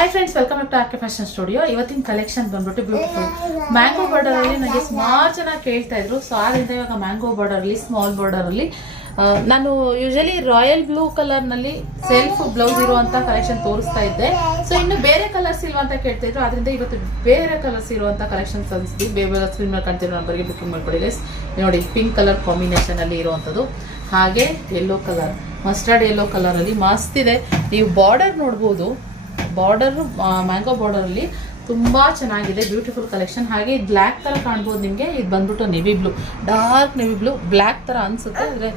Hi friends, welcome back to RK fashion studio. ಇವತ್ತಿನ collection ಬಂದ್ಬಿಟ್ಟು beautiful mango border ಅಲ್ಲಿ ನನಗೆ ಸುಮಾರು ಜನ ಕೇಳ್ತಾ ಇದ್ರು. ಸೊ ಆದ್ರಿಂದ ಇವಾಗ ಮ್ಯಾಂಗೋ ಬಾರ್ಡರ್ ಅಲ್ಲಿ, ಸ್ಮಾಲ್ ಬಾರ್ಡರ್ ಅಲ್ಲಿ ನಾನು ಯೂಶಲಿ ರಾಯಲ್ ಬ್ಲೂ ಕಲರ್ ನಲ್ಲಿ ಸೆಲ್ಫ್ ಬ್ಲೌಸ್ ಇರುವಂತ ಕಲೆಕ್ಷನ್ ತೋರಿಸ್ತಾ ಇದ್ದೆ. ಸೊ ಇನ್ನು ಬೇರೆ ಕಲರ್ಸ್ ಇಲ್ವಾ ಅಂತ ಕೇಳ್ತಾ ಇದ್ರು. ಆದ್ರಿಂದ ಇವತ್ತು ಬೇರೆ ಕಲರ್ಸ್ ಇರುವಂತ ಕಲೆಕ್ಷನ್ ತರಿಸ್ತೀವಿ. ಬೇರೆ ಸ್ಕ್ರೀನ್ ಮೇಲೆ ಕಾಣ್ತಿರೋ ನಂಬರ್ಗೆ ಬುಕಿಂಗ್ ಮಾಡ್ಕೊಳ್ಳಿ ಗೈಸ್. ನೋಡಿ, ಪಿಂಕ್ ಕಲರ್ ಕಾಂಬಿನೇಷನ್ ಅಲ್ಲಿ ಇರುವಂತದ್ದು, ಹಾಗೆ yellow colour, mustard yellow colour ಅಲ್ಲಿ ಮಸ್ತ್ ಇದೆ. ನೀವು ಬಾರ್ಡರ್ ನೋಡ್ಬೋದು, ಬಾರ್ಡರ್ ಮ್ಯಾಂಗೋ ಬಾರ್ಡರ್ ಅಲ್ಲಿ ತುಂಬಾ ಚೆನ್ನಾಗಿದೆ, ಬ್ಯೂಟಿಫುಲ್ ಕಲೆಕ್ಷನ್. ಹಾಗೆ ಬ್ಲ್ಯಾಕ್ ತರ ಕಾಣ್ಬೋದು ನಿಮಗೆ. ಇದು ಬಂದ್ಬಿಟ್ಟು navy blue, dark navy blue, black ತರ ಅನ್ಸುತ್ತೆ, ಅಂದ್ರೆ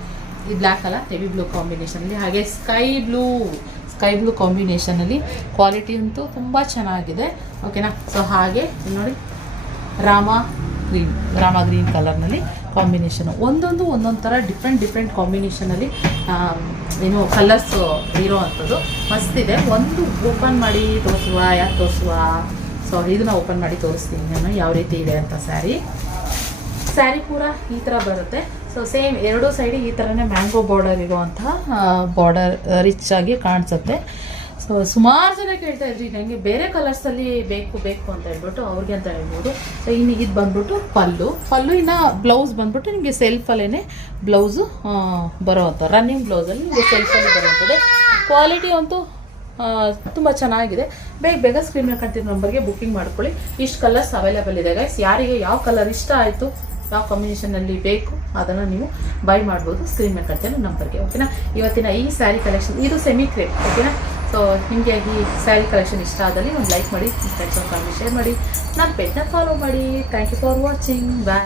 ಇದು ಬ್ಲ್ಯಾಕ್ ಅಲ್ಲ, ನೆವಿ ಬ್ಲೂ ಕಾಂಬಿನೇಷನ್ ಅಲ್ಲಿ. ಹಾಗೆ ಸ್ಕೈ ಬ್ಲೂ ಕಾಂಬಿನೇಷನ್ ಅಲ್ಲಿ ಕ್ವಾಲಿಟಿ ಅಂತೂ ತುಂಬಾ ಚೆನ್ನಾಗಿದೆ. ಓಕೆನಾ? ಸೊ ಹಾಗೆ ನೋಡಿ, ರಾಮ ಗ್ರೀನ್ ಕಲರ್ನಲ್ಲಿ ಕಾಂಬಿನೇಷನ್, ಒಂದೊಂದು ಥರ ಡಿಫ್ರೆಂಟ್ ಕಾಂಬಿನೇಷನಲ್ಲಿ ಏನು ಕಲರ್ಸ್ ಇರೋ ಅಂಥದ್ದು ಮಸ್ತಿದೆ. ಒಂದು ಓಪನ್ ಮಾಡಿ ತೋರಿಸುವ, ಯಾಕೆ ತೋರಿಸುವ? ಸೊ ಇದನ್ನ ಓಪನ್ ಮಾಡಿ ತೋರಿಸ್ತೀನಿ ನಾನು ಯಾವ ರೀತಿ ಇದೆ ಅಂತ. ಸ್ಯಾರಿ ಪೂರ ಈ ಥರ ಬರುತ್ತೆ. ಸೊ ಸೇಮ್ ಎರಡೂ ಸೈಡಿಗೆ ಈ ಥರನೇ ಮ್ಯಾಂಗೋ ಬಾರ್ಡರ್ ಇರುವಂತಹ ಬಾರ್ಡರ್ ರಿಚ್ ಆಗಿ ಕಾಣಿಸುತ್ತೆ. ಸೊ ಸುಮಾರು ಜನ ಕೇಳ್ತಾ ಇದ್ರಿ ನನಗೆ ಬೇರೆ ಕಲರ್ಸಲ್ಲಿ ಬೇಕು ಅಂತ ಹೇಳ್ಬಿಟ್ಟು, ಅವ್ರಿಗೆ ಅಂತ ಹೇಳ್ಬೋದು. ಸೊ ಇನ್ನು ಇದು ಬಂದ್ಬಿಟ್ಟು ಪಲ್ಲು ಇನ್ನು ಬ್ಲೌಸ್ ಬಂದ್ಬಿಟ್ಟು ನಿಮಗೆ ಸೆಲ್ಫಲ್ಲೇ ಬ್ಲೌಸು ಬರೋವಂಥ ರನ್ನಿಂಗ್ ಬ್ಲೌಸಲ್ಲಿ ನಿಮಗೆ ಸೆಲ್ಫಲ್ಲಿ ಬರುವಂಥದ್ದು. ಕ್ವಾಲಿಟಿ ಅಂತೂ ತುಂಬ ಚೆನ್ನಾಗಿದೆ. ಬೇಗ ಸ್ಕ್ರೀನ್ ಮೇಲೆ ಕಾಣ್ತಿರೋ ನಂಬರ್ಗೆ ಬುಕಿಂಗ್ ಮಾಡ್ಕೊಳ್ಳಿ. ಇಷ್ಟು ಕಲರ್ಸ್ ಅವೈಲೇಬಲ್ ಇದೆ ಗೈಸ್. ಯಾರಿಗೆ ಯಾವ ಕಲರ್ ಇಷ್ಟ ಆಯಿತು, ಯಾವ ಕಾಂಬಿನೇಷನಲ್ಲಿ ಬೇಕು ಅದನ್ನು ನೀವು ಬೈ ಮಾಡ್ಬೋದು ಸ್ಕ್ರೀನ್ ಮೇಲೆ ಕಾಣ್ತಿರೋ ನಂಬರ್ಗೆ. ಓಕೆನಾ? ಇವತ್ತಿನ ಈ ಸ್ಯಾರಿ ಕಲೆಕ್ಷನ್ ಇದು ಸೆಮಿ ಕ್ರೇಪ್. ಓಕೆನಾ? ಸೊ ನಿಮಗೆ ಈ ಸ್ಯಾರಿ ಕಲೆಕ್ಷನ್ ಇಷ್ಟ ಆದಲ್ಲಿ ಒಂದು ಲೈಕ್ ಮಾಡಿ, ಫ್ರೆಂಡ್ಸ್ ಫ್ಯಾಮಿಲಿ ಶೇರ್ ಮಾಡಿ, ನನ್ನ ಪೇಜ್ನ ಫಾಲೋ ಮಾಡಿ. Thank you for watching. Bye.